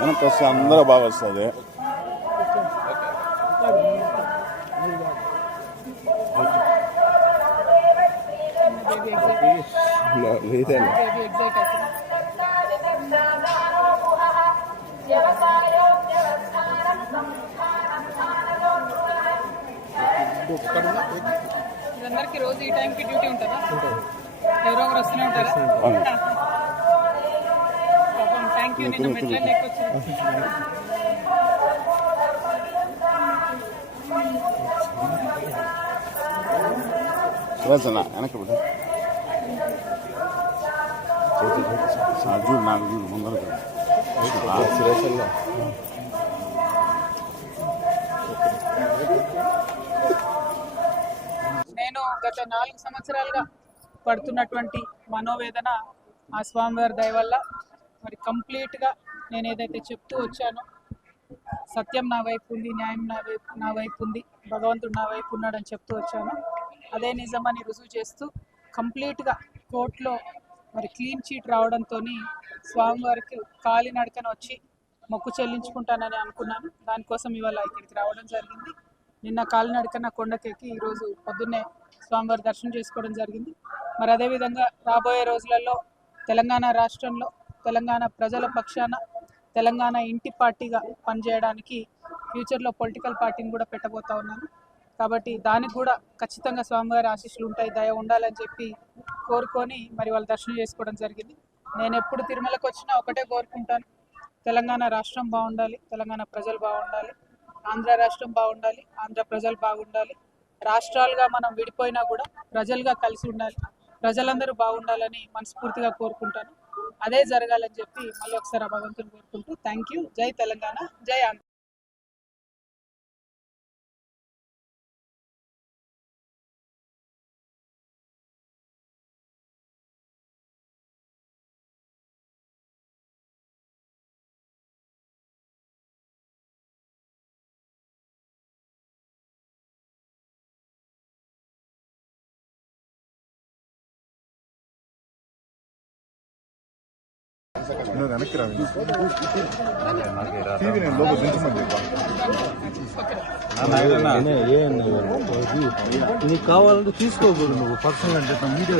వెనక్కి వస్తే అందరూ బాగా వస్తుంది. అందరికి రోజు ఈ టైంకి డ్యూటీ ఉంటుందా? ఎవరో ఒకరు వస్తూనే ఉంటారా? Thank you. నిన్న మెట్ల లేకొచ్చింది. సువాసన వెనక్కి బిడ్డ చూడు, నాకు చూడు ముందర సురేషల్లో నేను గత 4 సంవత్సరాలుగా పడుతున్నటువంటి మనోవేదన ఆ స్వామివారి దయ వల్ల మరి కంప్లీట్గా నేను ఏదైతే చెప్తూ వచ్చానో, సత్యం నా వైపు ఉంది, న్యాయం నా వైపు ఉంది, భగవంతుడు నా వైపు ఉన్నాడని చెప్తూ వచ్చాను. అదే నిజమని రుజువు చేస్తూ కంప్లీట్గా కోర్టులో మరి క్లీన్ చీట్ రావడంతో స్వామివారికి కాలినడకన వచ్చి మొక్కు చెల్లించుకుంటానని అనుకున్నాను. దానికోసం ఇవాళ ఇక్కడికి రావడం జరిగింది. నిన్న కాలినడకన కొండకెక్కి ఈరోజు పొద్దున్నే స్వామివారి దర్శనం చేసుకోవడం జరిగింది. మరి అదేవిధంగా రాబోయే రోజులలో తెలంగాణ రాష్ట్రంలో తెలంగాణ ప్రజల పక్షాన తెలంగాణ ఇంటి పార్టీగా పనిచేయడానికి ఫ్యూచర్లో పొలిటికల్ పార్టీని కూడా పెట్టబోతా ఉన్నాను. కాబట్టి దానికి కూడా ఖచ్చితంగా స్వామివారి ఆశీస్సులు ఉంటాయి, దయ ఉండాలని చెప్పి కోరుకొని మరి వాళ్ళు దర్శనం చేసుకోవడం జరిగింది. నేను ఎప్పుడు తిరుమలకు వచ్చినా ఒకటే కోరుకుంటాను, తెలంగాణ రాష్ట్రం బాగుండాలి, తెలంగాణ ప్రజలు బాగుండాలి, ఆంధ్ర రాష్ట్రం బాగుండాలి, ఆంధ్ర ప్రజలు బాగుండాలి. రాష్ట్రాలుగా మనం విడిపోయినా కూడా ప్రజలుగా కలిసి ఉండాలి, ప్రజలందరూ బాగుండాలని మనస్ఫూర్తిగా కోరుకుంటాను. అదే జరగాలని చెప్పి మళ్ళీ ఒకసారి ఆ భగవంతుని కోరుకుంటూ థ్యాంక్ యూ. జై తెలంగాణ, జై ఆంధ్ర. వెనక్కి రావి నేను లోపల దించమంది నీకు కావాలంటే తీసుకోకూడదు, నువ్వు పర్సనల్ అంటే వీడియో.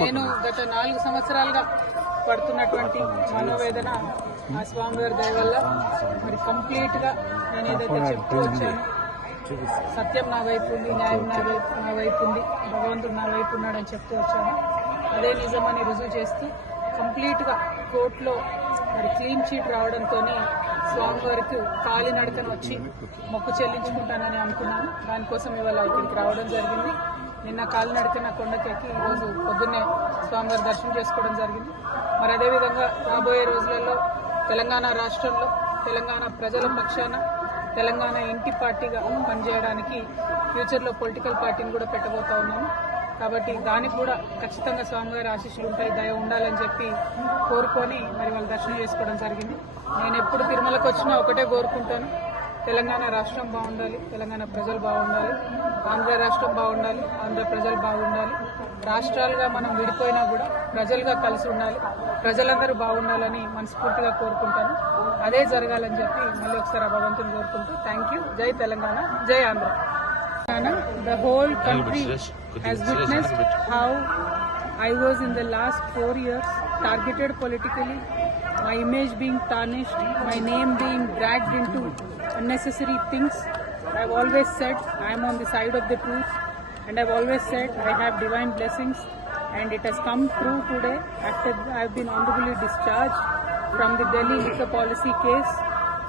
నేను గత 4 సంవత్సరాలుగా పడుతున్నటువంటి మనోవేదన ఆ స్వామివారి దయ వల్ల మరి కంప్లీట్ గా నేను ఏదైతే చెప్తూ వచ్చానో, సత్యం నా వైపు ఉంది, న్యాయం నా వైపు ఉంది, భగవంతుడు నా వైపు ఉన్నాడని చెప్తూ వచ్చాను. అదే నిజమని రుజువు చేస్తూ కంప్లీట్గా కోర్టులో మరి క్లీన్ చీట్ రావడంతో స్వామివారికి కాలినడకన వచ్చి మొక్కు చెల్లించుకుంటానని అనుకున్నాను. దానికోసం ఇవాళ ఇక్కడికి రావడం జరిగింది. నిన్న కాలినడకన కొండకెక్కి ఈరోజు పొద్దున్నే స్వామివారి దర్శనం చేసుకోవడం జరిగింది. మరి అదేవిధంగా రాబోయే రోజులలో తెలంగాణ రాష్ట్రంలో తెలంగాణ ప్రజల పక్షాన తెలంగాణ ఇంటి పార్టీగా పనిచేయడానికి ఫ్యూచర్లో పొలిటికల్ పార్టీని కూడా పెట్టబోతా ఉన్నాను. కాబట్టి దానికి కూడా ఖచ్చితంగా స్వామివారి ఆశీస్సులు ఉంటాయి, దయ ఉండాలని చెప్పి కోరుకొని మరి వాళ్ళు దర్శనం చేసుకోవడం జరిగింది. నేను ఎప్పుడు తిరుమలకు వచ్చినా ఒకటే కోరుకుంటాను, తెలంగాణ రాష్ట్రం బాగుండాలి, తెలంగాణ ప్రజలు బాగుండాలి, ఆంధ్ర రాష్ట్రం బాగుండాలి, ఆంధ్ర ప్రజలు బాగుండాలి. రాష్ట్రాలుగా మనం విడిపోయినా కూడా ప్రజలుగా కలిసి ఉండాలి, ప్రజలందరూ బాగుండాలని మనస్ఫూర్తిగా కోరుకుంటాను. అదే జరగాలని చెప్పి మళ్ళీ ఒకసారి ఆ భగవంతుని కోరుకుంటూ థ్యాంక్ యూ. జై తెలంగాణ, జై Andhra. The whole country has witnessed how I was in the last 4 years targeted politically, my image being tarnished, my name being dragged into unnecessary things. I've always said I am on the side of the truth, and I've always said I have divine blessings, and it has come true today after I've been honorably discharged from the Delhi liquor policy case.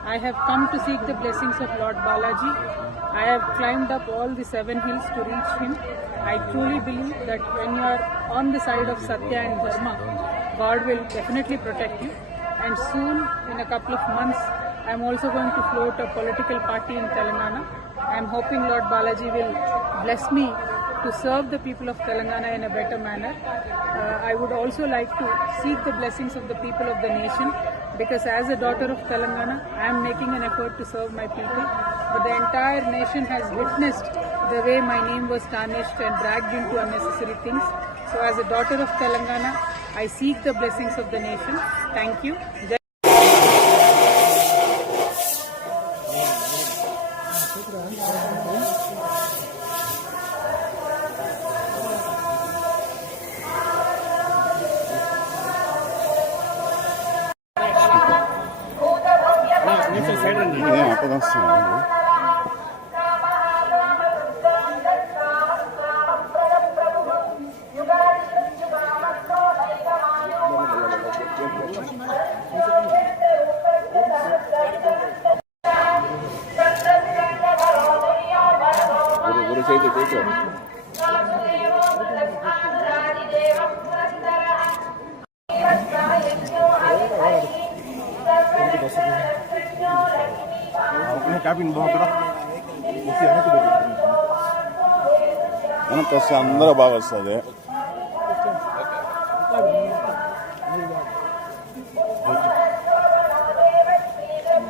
I have come to seek the blessings of Lord Balaji. I have climbed up all the 7 hills to reach him. I truly believe that when you are on the side of Satya and Dharma, God will definitely protect you. And soon, in a couple of months, I am also going to float a political party in Telangana. I am hoping Lord Balaji will bless me to serve the people of Telangana in a better manner. I would also like to seek the blessings of the people of the nation, because as a daughter of Telangana, I am making an effort to serve my people. But the entire nation has witnessed the way my name was tarnished and dragged into unnecessary things. So as a daughter of Telangana, I seek the blessings of the nation. Thank you. Jai ఏం అపదస్తున్నాను గురు చేతి కూర్చో వెనక్కి వస్తే అందరూ బాగా వస్తుంది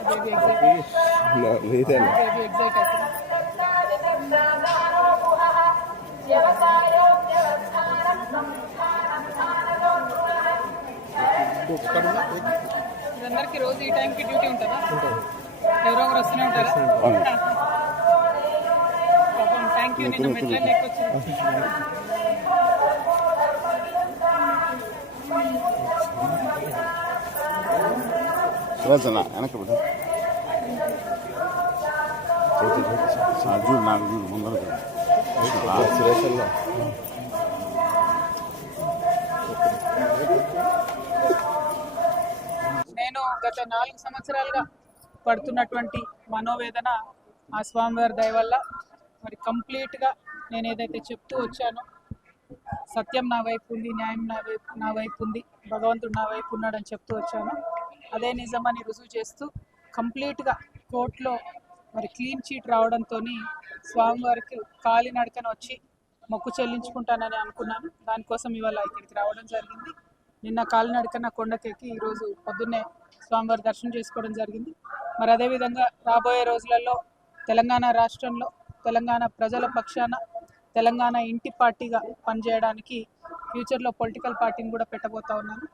baby excited. అందరికి రోజు ఈ టైంకి డ్యూటీ ఉంటుందా? ఎవరో ఒకరు వస్తూనే ఉంటారా? పాపం థ్యాంక్ యూ. నిన్న మెట్ల లేకొచ్చింది. సురేష్ వెనక్కి బిడ్డ చూడు నాకు చూడు ముందర సురేష్ నేను గత 4 సంవత్సరాలుగా పడుతున్నటువంటి మనోవేదన ఆ స్వామివారి దయ వల్ల మరి కంప్లీట్గా నేను ఏదైతే చెప్తూ వచ్చానో, సత్యం నా వైపు ఉంది, న్యాయం నా వైపు ఉంది, భగవంతుడు నా వైపు ఉన్నాడని చెప్తూ వచ్చాను. అదే నిజమని రుజువు చేస్తూ కంప్లీట్గా కోర్టులో మరి క్లీన్ చీట్ రావడంతో స్వామివారికి కాలినడకన వచ్చి మొక్కు చెల్లించుకుంటానని అనుకున్నాను. దానికోసం ఇవాళ ఇక్కడికి రావడం జరిగింది. నిన్న కాలినడకన కొండకెక్కి ఈరోజు పొద్దున్నే స్వామివారి దర్శనం చేసుకోవడం జరిగింది. మరి అదేవిధంగా రాబోయే రోజులలో తెలంగాణ రాష్ట్రంలో తెలంగాణ ప్రజల పక్షాన తెలంగాణ ఇంటి పార్టీగా పనిచేయడానికి ఫ్యూచర్లో పొలిటికల్ పార్టీని కూడా పెట్టబోతా ఉన్నాను.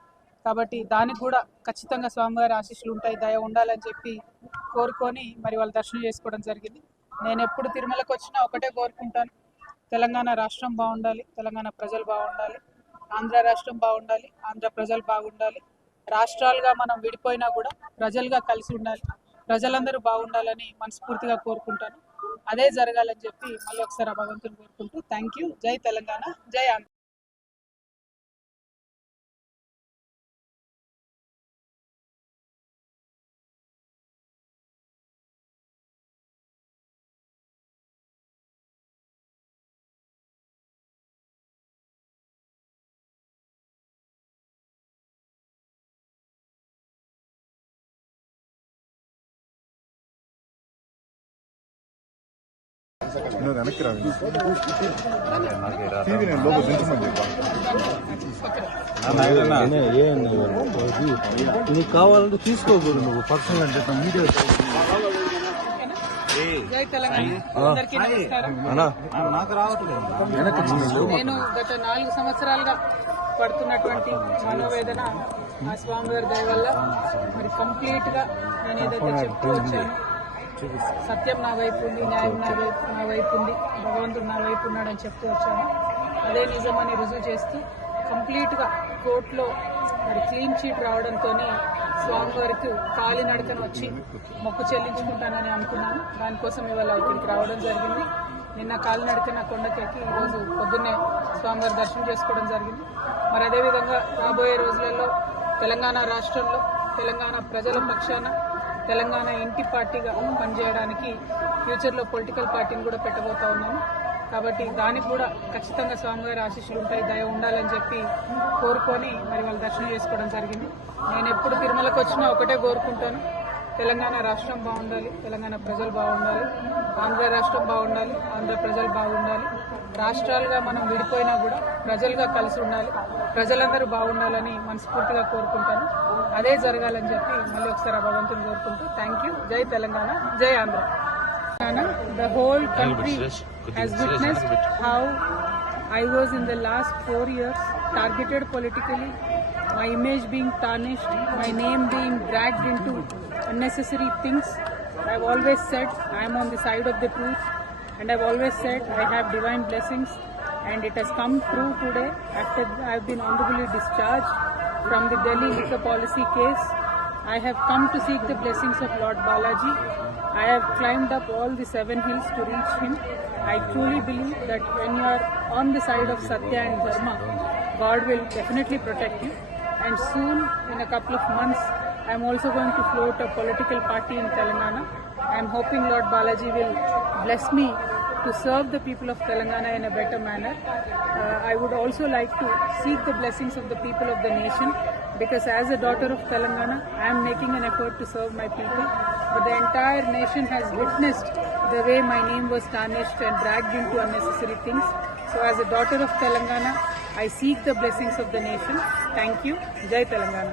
కాబట్టి దానికి కూడా ఖచ్చితంగా స్వామివారి ఆశీస్సులు ఉంటాయి, దయ ఉండాలని చెప్పి కోరుకొని మరి వాళ్ళు దర్శనం చేసుకోవడం జరిగింది. నేను ఎప్పుడు తిరుమలకు వచ్చినా ఒకటే కోరుకుంటాను, తెలంగాణ రాష్ట్రం బాగుండాలి, తెలంగాణ ప్రజలు బాగుండాలి, ఆంధ్ర రాష్ట్రం బాగుండాలి, ఆంధ్ర ప్రజలు బాగుండాలి. రాష్ట్రాలుగా మనం విడిపోయినా కూడా ప్రజలుగా కలిసి ఉండాలి, ప్రజలందరూ బాగుండాలని మనస్ఫూర్తిగా కోరుకుంటాను. అదే జరగాలని చెప్పి మళ్ళీ ఒకసారి భగవంతుని కోరుకుంటూ థ్యాంక్ యూ. జై తెలంగాణ, జై ఆంధ్ర. వెనక్కి రావి టీవీ నేను లోపల దించమని నీకు కావాలంటే తీసుకోకూడదు, నువ్వు పర్సనల్ అంటే మీడియా. జై తెలంగాణ. అందరికీ నమస్కారం. నాకు రావట్లేదు. నేను గత 4 సంవత్సరాలుగా పడుతున్నటువంటి మనోవేదన ఆ స్వామివారి దయ వల్ల మరి కంప్లీట్గా నేను ఏదైతే చెప్తూ వచ్చానో, సత్యం నా వైపు ఉంది, న్యాయం నా వైపు ఉంది, భగవంతుడు నా వైపు ఉన్నాడని చెప్తూ వచ్చాను. అదే నిజమని రుజువు చేస్తూ కంప్లీట్గా కోర్టులో మరి క్లీన్ చీట్ రావడంతో స్వామివారికి కాలినడకన వచ్చి మొక్కు చెల్లించుకుంటానని అనుకున్నాను. దానికోసం ఇవాళ ఇక్కడికి రావడం జరిగింది. నిన్న కాలినడకన కొండకెక్కి ఈరోజు పొద్దున్నే స్వామివారి దర్శనం చేసుకోవడం జరిగింది. మరి అదేవిధంగా రాబోయే రోజులలో తెలంగాణ రాష్ట్రంలో తెలంగాణ ప్రజల పక్షాన తెలంగాణ ఇంటి పార్టీగా పనిచేయడానికి ఫ్యూచర్లో పొలిటికల్ పార్టీని కూడా పెట్టబోతా ఉన్నాను. కాబట్టి దానికి కూడా ఖచ్చితంగా స్వామివారి ఆశీస్సులు ఉంటాయి, దయ ఉండాలని చెప్పి కోరుకొని మరి వాళ్ళు దర్శనం చేసుకోవడం జరిగింది. నేను ఎప్పుడు తిరుమలకు వచ్చినా ఒకటే కోరుకుంటాను, తెలంగాణ రాష్ట్రం బాగుండాలి, తెలంగాణ ప్రజలు బాగుండాలి, ఆంధ్ర రాష్ట్రం బాగుండాలి, ఆంధ్ర ప్రజలు బాగుండాలి. రాష్ట్రాలుగా మనం విడిపోయినా కూడా ప్రజలుగా కలిసి ఉండాలి, ప్రజలందరూ బాగుండాలని మనస్ఫూర్తిగా కోరుకుంటాను. అదే జరగాలని చెప్పి మళ్ళీ ఒకసారి ఆ భగవంతుని కోరుకుంటూ థ్యాంక్ యూ. జై తెలంగాణ, జై Andhra. The whole country has witnessed how I was in the last 4 years targeted politically, my image being tarnished, my name being dragged into unnecessary things. I've always said I am on the side of the truth, and I've always said I have divine blessings, and it has come true today after I've been honorably discharged from the Delhi liquor policy case. I have come to seek the blessings of Lord Balaji. I have climbed up all the 7 hills to reach him. I truly believe that when you are on the side of Satya and Dharma, God will definitely protect you. And soon, in a couple of months, I am also going to float a political party in Telangana. I am hoping Lord Balaji will bless me to serve the people of Telangana in a better manner. I would also like to seek the blessings of the people of the nation, because as a daughter of Telangana, I am making an effort to serve my people. But the entire nation has witnessed the way my name was tarnished and dragged into unnecessary things. So as a daughter of Telangana, I seek the blessings of the nation. Thank you. Jai Telangana.